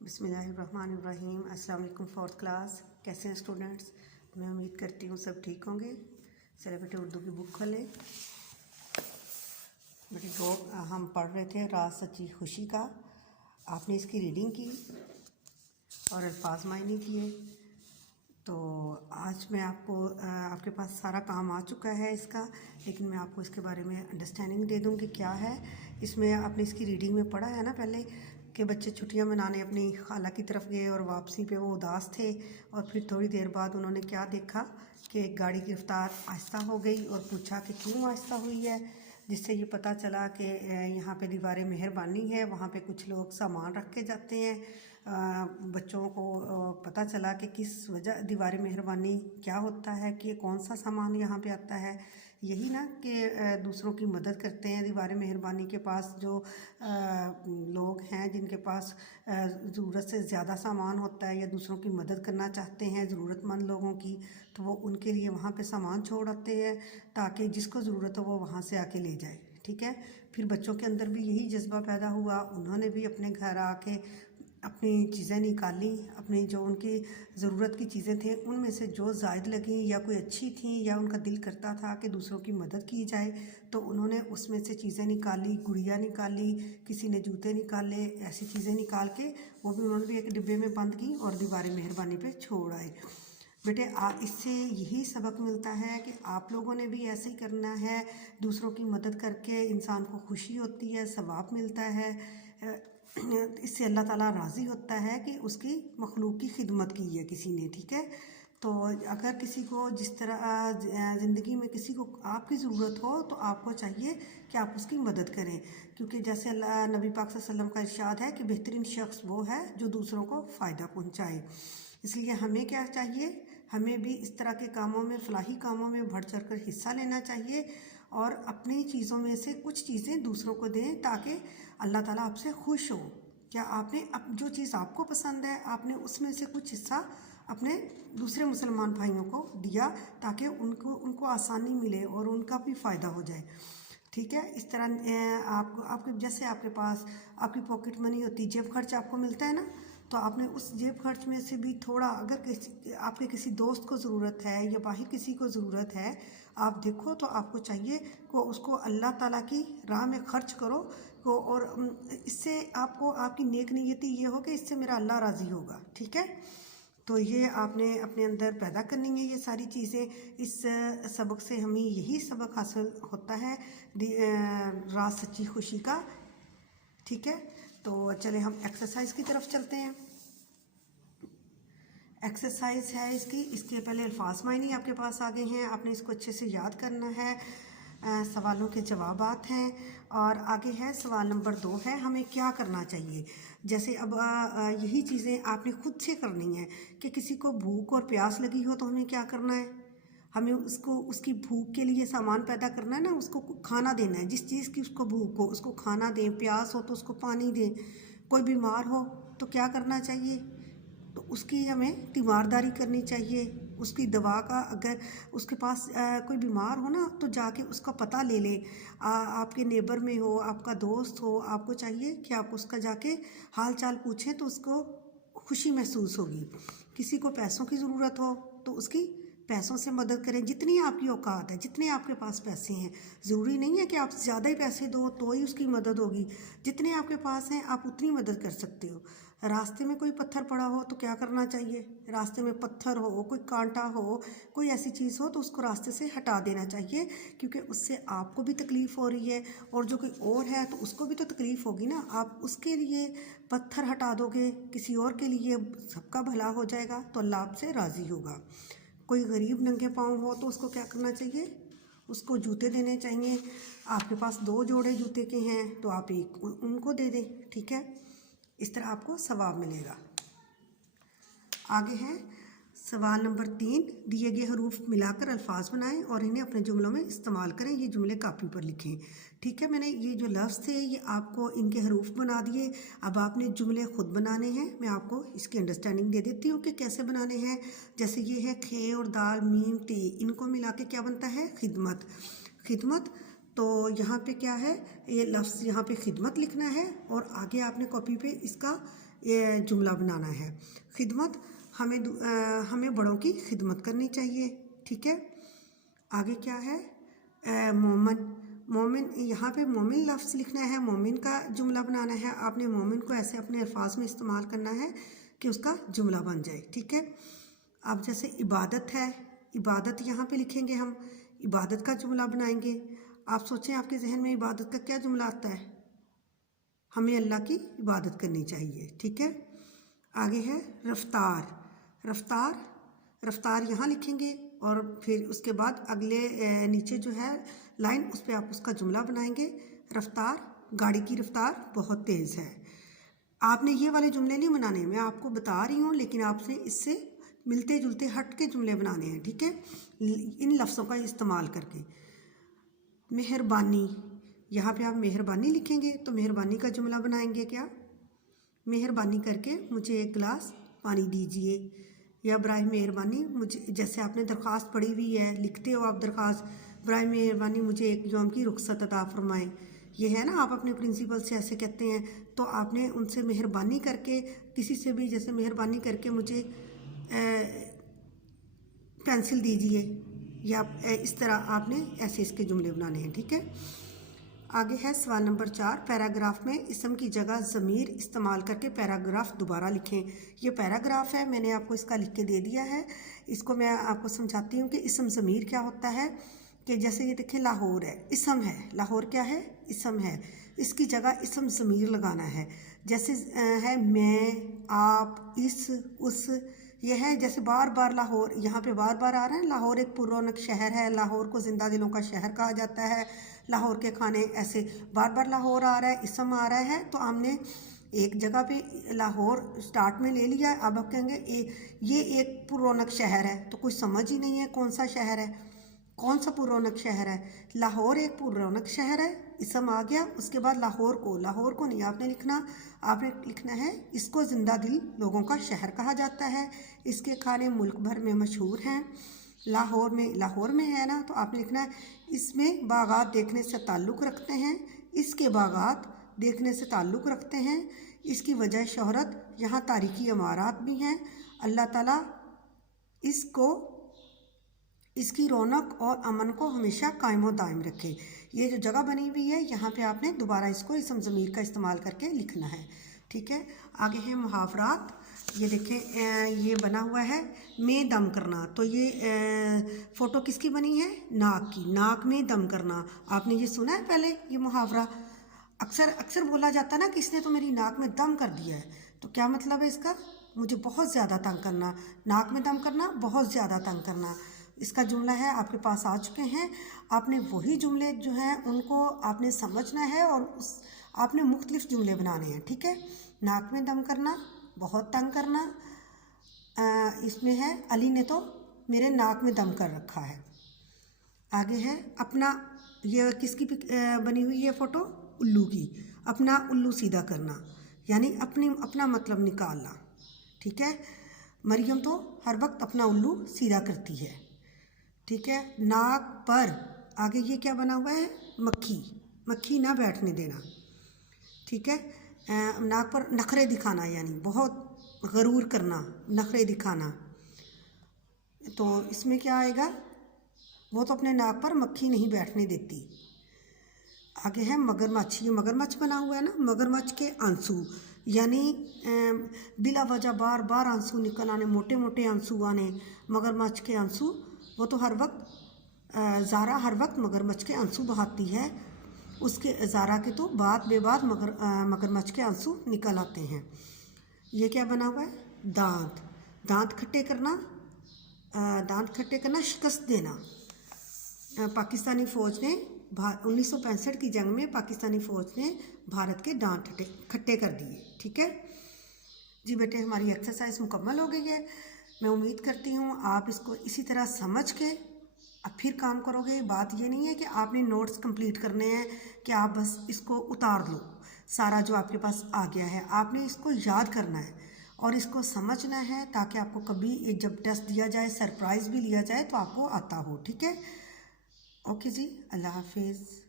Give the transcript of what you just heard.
बिस्मिल्लाहिर्रहमानिर्रहीम। अस्सलाम वालेकुम फोर्थ क्लास। कैसे हैं स्टूडेंट्स? मैं उम्मीद करती हूँ सब ठीक होंगे। चले बेटे उर्दू की बुक खोलें। बेटे तो हम पढ़ रहे थे राज सच्ची खुशी का। आपने इसकी रीडिंग की और अल्फाज मायने किए। तो आज मैं आपको आपके पास सारा काम आ चुका है इसका, लेकिन मैं आपको इसके बारे में अंडरस्टैंडिंग दे दूँगी क्या है इसमें। आपने इसकी रीडिंग में पढ़ा है ना पहले कि बच्चे छुट्टियां मनाने अपनी खाला की तरफ गए और वापसी पे वो उदास थे, और फिर थोड़ी देर बाद उन्होंने क्या देखा कि एक गाड़ी की रफ्तार आहिस्ता हो गई और पूछा कि क्यों आहिस्ता हुई है, जिससे ये पता चला कि यहाँ पे दीवार मेहरबानी है, वहाँ पे कुछ लोग सामान रख के जाते हैं। बच्चों को पता चला कि किस वजह दीवार मेहरबानी क्या होता है, कि कौन सा सामान यहाँ पे आता है। यही ना कि दूसरों की मदद करते हैं। दीवार मेहरबानी के पास जो लोग हैं जिनके पास ज़रूरत से ज़्यादा सामान होता है या दूसरों की मदद करना चाहते हैं ज़रूरतमंद लोगों की, तो वो उनके लिए वहाँ पे सामान छोड़ आते हैं ताकि जिसको ज़रूरत हो वो वहाँ से आके ले जाए। ठीक है। फिर बच्चों के अंदर भी यही जज्बा पैदा हुआ, उन्होंने भी अपने घर आके अपनी चीज़ें निकाली, अपनी जो उनकी ज़रूरत की चीज़ें थी उनमें से जो ज़ायद लगी या कोई अच्छी थी या उनका दिल करता था कि दूसरों की मदद की जाए, तो उन्होंने उसमें से चीज़ें निकाली। गुड़िया निकाली, किसी ने जूते निकाले, ऐसी चीज़ें निकाल के वो भी उन्होंने भी एक डिब्बे में बंद की और दीवार मेहरबानी पे छोड़ आए। बेटे इससे यही सबक मिलता है कि आप लोगों ने भी ऐसे ही करना है। दूसरों की मदद करके इंसान को खुशी होती है, सवाब मिलता है। इससे अल्लाह ताला राज़ी होता है कि उसकी मखलूक की खिदमत की है किसी ने। ठीक है। तो अगर किसी को जिस तरह ज़िंदगी में किसी को आपकी ज़रूरत हो तो आपको चाहिए कि आप उसकी मदद करें, क्योंकि जैसे अल्लाह नबी पाक सल्लल्लाहु अलैहि वसल्लम का इरशाद है कि बेहतरीन शख्स वो है जो दूसरों को फ़ायदा पहुँचाए। इसलिए हमें क्या चाहिए, हमें भी इस तरह के कामों में, फलाही कामों में बढ़ चढ़ कर हिस्सा लेना चाहिए और अपनी चीज़ों में से कुछ चीज़ें दूसरों को दें ताकि अल्लाह ताला आपसे खुश हो। क्या आपने जो चीज़ आपको पसंद है आपने उसमें से कुछ हिस्सा अपने दूसरे मुसलमान भाइयों को दिया ताकि उनको आसानी मिले और उनका भी फ़ायदा हो जाए। ठीक है। इस तरह आपके जैसे आपके पास आपकी पॉकेट मनी होती, जेब खर्च आपको मिलता है ना, तो आपने उस जेब खर्च में से भी थोड़ा, अगर आपके किसी दोस्त को ज़रूरत है या बाहर किसी को ज़रूरत है, आप देखो तो आपको चाहिए कि उसको अल्लाह ताला की राह में ख़र्च करो को, और इससे आपको आपकी नेक नीयती ये हो कि इससे मेरा अल्लाह राज़ी होगा। ठीक है। तो ये आपने अपने अंदर पैदा करनी है ये सारी चीज़ें। इस सबक से हमें यही सबक हासिल होता है राज सच्ची खुशी का। ठीक है। तो चले हम एक्सरसाइज की तरफ चलते हैं। एक्सरसाइज है इसके पहले अल्फाज मायने आपके पास आ गए हैं, आपने इसको अच्छे से याद करना है। सवालों के जवाबात हैं और आगे है सवाल नंबर 2 है हमें क्या करना चाहिए। जैसे अब यही चीज़ें आपने खुद से करनी है कि किसी को भूख और प्यास लगी हो तो हमें क्या करना है, हमें उसकी भूख के लिए सामान पैदा करना है ना, उसको खाना देना है। जिस चीज़ की उसको भूख हो उसको खाना दें, प्यास हो तो उसको पानी दें। कोई बीमार हो तो क्या करना चाहिए, तो उसकी हमें तीमारदारी करनी चाहिए। उसकी दवा का, अगर उसके पास कोई बीमार हो ना तो जाके उसका पता ले ले। आपके नेबर में हो, आपका दोस्त हो, आपको चाहिए कि आप उसका जाके हाल चाल पूछें तो उसको खुशी महसूस होगी। किसी को पैसों की ज़रूरत हो तो उसकी पैसों से मदद करें, जितनी आपकी औकात है, जितने आपके पास पैसे हैं। ज़रूरी नहीं है कि आप ज़्यादा ही पैसे दो तो ही उसकी मदद होगी। जितने आपके पास हैं आप उतनी मदद कर सकते हो। रास्ते में कोई पत्थर पड़ा हो तो क्या करना चाहिए, रास्ते में पत्थर हो, कोई कांटा हो, कोई ऐसी चीज़ हो तो उसको रास्ते से हटा देना चाहिए, क्योंकि उससे आपको भी तकलीफ़ हो रही है और जो कोई और है तो उसको भी तो तकलीफ़ होगी ना। आप उसके लिए पत्थर हटा दोगे, किसी और के लिए सबका भला हो जाएगा तो अल्लाह आपसे राज़ी होगा। कोई गरीब नंगे पाँव हो तो उसको क्या करना चाहिए, उसको जूते देने चाहिए। आपके पास 2 जोड़े जूते के हैं तो आप एक उनको दे दें। ठीक है। इस तरह आपको सवाब मिलेगा। आगे है सवाल नंबर 3, दिए गए हरूफ मिलाकर अल्फाज बनाएं और इन्हें अपने जुमलों में इस्तेमाल करें। ये जुमले कापी पर लिखें। ठीक है। मैंने ये जो लफ्ज़ थे ये आपको इनके हरूफ बना दिए। अब आपने जुमले खुद बनाने हैं। मैं आपको इसकी अंडरस्टैंडिंग दे देती हूँ कि कैसे बनाने हैं। जैसे ये है खे और दाल मीम ते, इनको मिला के क्या बनता है, खिदमत। खिदमत तो यहाँ पे क्या है, ये लफ्ज़ यहाँ पे खिदमत लिखना है और आगे आपने कॉपी पे इसका ये जुमला बनाना है। खिदमत, हमें बड़ों की खिदमत करनी चाहिए, ठीक है। आगे क्या है, मोमिन, यहाँ पे मोमिन लफ्ज़ लिखना है, मोमिन का जुमला बनाना है। आपने मोमिन को ऐसे अपने अल्फाज में इस्तेमाल करना है कि उसका जुमला बन जाए, ठीक है। अब जैसे इबादत है, इबादत यहाँ पे लिखेंगे हम, इबादत का जुमला बनाएंगे। आप सोचें आपके जहन में इबादत का क्या जुमला आता है? हमें अल्लाह की इबादत करनी चाहिए, ठीक है। आगे है रफ्तार, रफ्तार, रफ्तार यहाँ लिखेंगे और फिर उसके बाद अगले नीचे जो है लाइन, उस पर आप उसका जुमला बनाएंगे। रफ्तार, गाड़ी की रफ्तार बहुत तेज़ है। आपने ये वाले जुमले नहीं बनाने, मैं आपको बता रही हूँ, लेकिन आपसे इससे मिलते जुलते हट के जुमले बनाने हैं, ठीक है, इन लफ्ज़ों का इस्तेमाल करके। मेहरबानी, यहाँ पे आप मेहरबानी लिखेंगे तो मेहरबानी का जुमला बनाएंगे क्या? मेहरबानी करके मुझे एक गिलास पानी दीजिए, या बराए मेहरबानी मुझे, जैसे आपने दरख्वास्त पढ़ी हुई है, लिखते हो आप दरख्वास्त, बराए मेहरबानी मुझे एक यौम की रुखसत अता फरमाएं। ये है ना, आप अपने प्रिंसिपल से ऐसे कहते हैं, तो आपने उनसे मेहरबानी करके, किसी से भी जैसे मेहरबानी करके मुझे पेंसिल दीजिए, या इस तरह आपने ऐसे इसके जुमले बनाने हैं, ठीक है। आगे है सवाल नंबर 4, पैराग्राफ में इसम की जगह ज़मीर इस्तेमाल करके पैराग्राफ दोबारा लिखें। ये पैराग्राफ है, मैंने आपको इसका लिख के दे दिया है। इसको मैं आपको समझाती हूँ कि इसम ज़मीर क्या होता है। कि जैसे ये देखें, लाहौर है, इसम है, लाहौर क्या है, इसम है, इसकी जगह इसम ज़मीर लगाना है। जैसे है मैं, आप, इस, उस, ये है जैसे बार बार लाहौर, यहाँ पे बार बार आ रहा है। लाहौर एक पुररौनक शहर है, लाहौर को ज़िंदा दिलों का शहर कहा जाता है, लाहौर के खाने, ऐसे बार बार लाहौर आ रहा है, इसम आ रहा है। तो हमने एक जगह पे लाहौर स्टार्ट में ले लिया, अब आप कहेंगे ये एक पुररौनक शहर है, तो कुछ समझ ही नहीं है कौन सा शहर है, कौन सा पुररौनक शहर है। लाहौर एक पुररौनक शहर है, इसम आ गया। उसके बाद लाहौर को नहीं आपने लिखना, आपने लिखना है इसको ज़िंदा दिल लोगों का शहर कहा जाता है, इसके खाने मुल्क भर में मशहूर हैं। लाहौर में है ना, तो आपने लिखना है इसमें बागात देखने से ताल्लुक़ रखते हैं, इसके बागात देखने से ताल्लुक़ रखते हैं, इसकी वजह शोहरत, यहाँ तारीख़ी इमारत भी हैं, अल्लाह ताला इसकी रौनक और अमन को हमेशा कायम व दायम रखे। ये जो जगह बनी हुई है, यहाँ पे आपने दोबारा इसको इसम ज़मीर का इस्तेमाल करके लिखना है, ठीक है। आगे है मुहावरात। ये देखें, ये बना हुआ है में दम करना, तो ये फ़ोटो किसकी बनी है, नाक की, नाक में दम करना। आपने ये सुना है पहले, ये मुहावरा अक्सर बोला जाता है ना कि इसने तो मेरी नाक में दम कर दिया है। तो क्या मतलब है इसका? मुझे बहुत ज़्यादा तंग करना, नाक में दम करना, बहुत ज़्यादा तंग करना। इसका जुमला है, आपके पास आ चुके हैं। आपने वही जुमले जो हैं उनको आपने समझना है और आपने मुख्तलिफ जुमले बनाने हैं, ठीक है। नाक में दम करना, बहुत तंग करना, इसमें है अली ने तो मेरे नाक में दम कर रखा है। आगे है अपना, ये किसकी बनी हुई है फ़ोटो, उल्लू की, अपना उल्लू सीधा करना, यानी अपना मतलब निकालना, ठीक है। मरियम तो हर वक्त अपना उल्लू सीधा करती है, ठीक है। नाक पर, आगे ये क्या बना हुआ है, मक्खी ना बैठने देना, ठीक है। नाक पर नखरे दिखाना, यानी बहुत गरूर करना, नखरे दिखाना। तो इसमें क्या आएगा, वो तो अपने नाक पर मक्खी नहीं बैठने देती। आगे है मगरमच्छ, ये मगरमच्छ बना हुआ है ना, मगरमच्छ के आंसू, यानी बिला वजह बार बार आंसू निकल आने, मोटे मोटे आंसू आने, मगरमच्छ के आंसू। वो तो ज़ारा हर वक्त मगरमच्छ के आंसू बहाती है, उसके ज़ारा के तो बात बेबात मगरमच्छ के आंसू निकल आते हैं। ये क्या बना हुआ है, दांत खट्टे करना, शिकस्त देना। पाकिस्तानी फ़ौज ने 1965 की जंग में पाकिस्तानी फ़ौज ने भारत के दांत खट्टे कर दिए, ठीक है जी। बेटे, हमारी एक्सरसाइज मुकम्मल हो गई है। मैं उम्मीद करती हूँ आप इसको इसी तरह समझ के अब फिर काम करोगे। बात ये नहीं है कि आपने नोट्स कंप्लीट करने हैं कि आप बस इसको उतार लो, सारा जो आपके पास आ गया है, आपने इसको याद करना है और इसको समझना है, ताकि आपको कभी जब टेस्ट दिया जाए, सरप्राइज़ भी लिया जाए, तो आपको आता हो, ठीक है। ओके जी, अल्लाह हाफिज़।